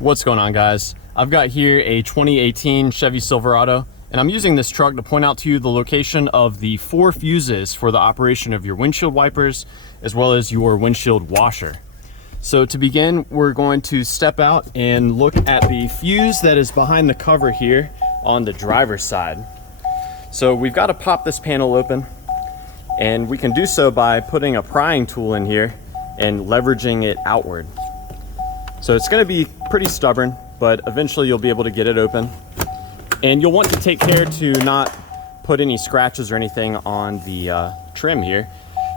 What's going on, guys? I've got here a 2018 Chevy Silverado, and I'm using this truck to point out to you the location of the 4 fuses for the operation of your windshield wipers as well as your windshield washer. So to begin, we're going to step out and look at the fuse that is behind the cover here on the driver's side. So we've got to pop this panel open, and we can do so by putting a prying tool in here and leveraging it outward. So it's going to be pretty stubborn, but eventually you'll be able to get it open. And you'll want to take care to not put any scratches or anything on the trim here.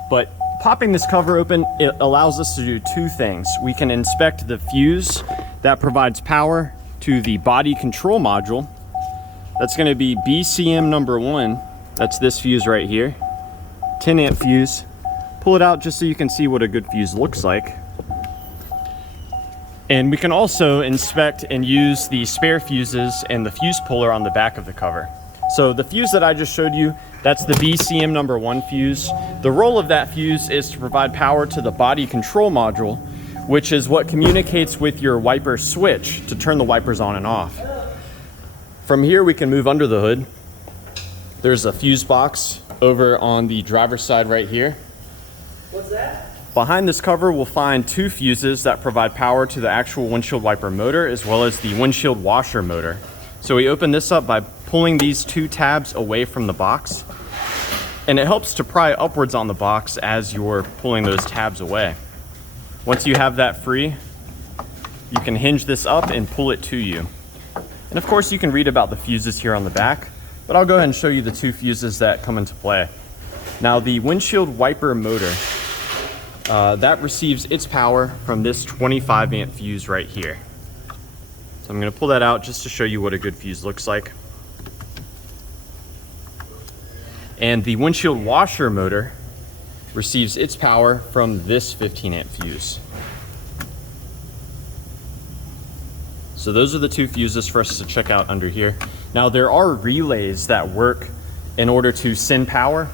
But popping this cover open, it allows us to do 2 things. We can inspect the fuse that provides power to the body control module. That's going to be BCM number 1. That's this fuse right here. 10 amp fuse. Pull it out just so you can see what a good fuse looks like. And we can also inspect and use the spare fuses and the fuse puller on the back of the cover. So the fuse that I just showed you, that's the BCM number 1 fuse. The role of that fuse is to provide power to the body control module, which is what communicates with your wiper switch to turn the wipers on and off. From here, we can move under the hood. There's a fuse box over on the driver's side right here. What's that? Behind this cover, we'll find 2 fuses that provide power to the actual windshield wiper motor as well as the windshield washer motor. So we open this up by pulling these 2 tabs away from the box, and it helps to pry upwards on the box as you're pulling those tabs away. Once you have that free, you can hinge this up and pull it to you. And of course, you can read about the fuses here on the back, but I'll go ahead and show you the 2 fuses that come into play. Now, the windshield wiper motor, that receives its power from this 25 amp fuse right here. So I'm going to pull that out just to show you what a good fuse looks like. And the windshield washer motor receives its power from this 15 amp fuse. So those are the 2 fuses for us to check out under here. Now, there are relays that work in order to send power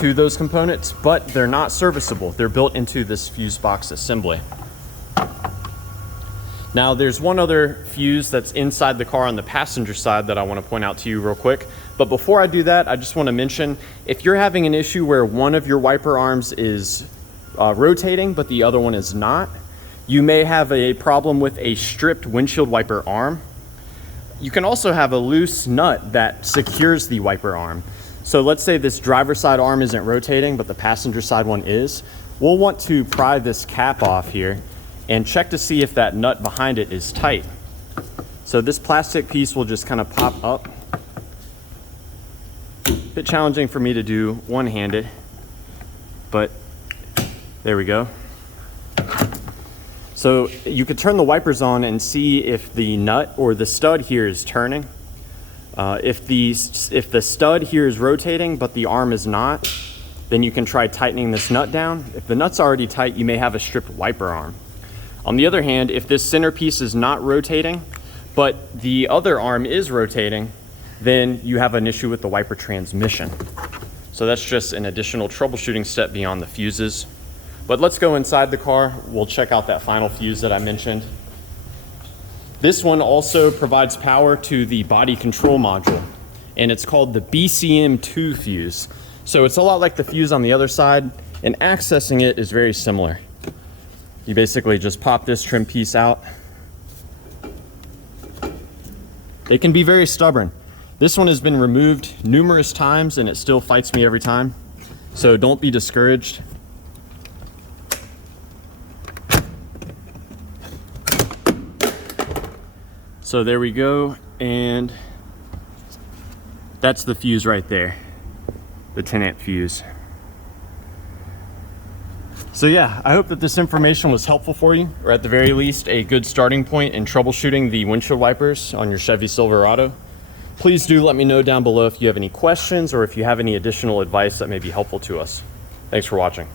to those components, but they're not serviceable. They're built into this fuse box assembly. Now, there's one other fuse that's inside the car on the passenger side that I want to point out to you real quick. But before I do that, I just want to mention, if you're having an issue where one of your wiper arms is rotating, but the other one is not, you may have a problem with a stripped windshield wiper arm. You can also have a loose nut that secures the wiper arm. So let's say this driver's side arm isn't rotating, but the passenger side one is. We'll want to pry this cap off here and check to see if that nut behind it is tight. So this plastic piece will just kind of pop up. A bit challenging for me to do one-handed, but there we go. So you could turn the wipers on and see if the nut or the stud here is turning. If the stud here is rotating but the arm is not, then you can try tightening this nut down. If the nut's already tight, you may have a stripped wiper arm. On the other hand, if this center piece is not rotating but the other arm is rotating, then you have an issue with the wiper transmission. So that's just an additional troubleshooting step beyond the fuses. But let's go inside the car. We'll check out that final fuse that I mentioned. This one also provides power to the body control module, and it's called the BCM2 fuse. So it's a lot like the fuse on the other side, and accessing it is very similar. You basically just pop this trim piece out. They can be very stubborn. This one has been removed numerous times and it still fights me every time. So don't be discouraged. So there we go, and that's the fuse right there, the 10 amp fuse. So yeah, I hope that this information was helpful for you, or at the very least, a good starting point in troubleshooting the windshield wipers on your Chevy Silverado. Please do let me know down below if you have any questions or if you have any additional advice that may be helpful to us. Thanks for watching.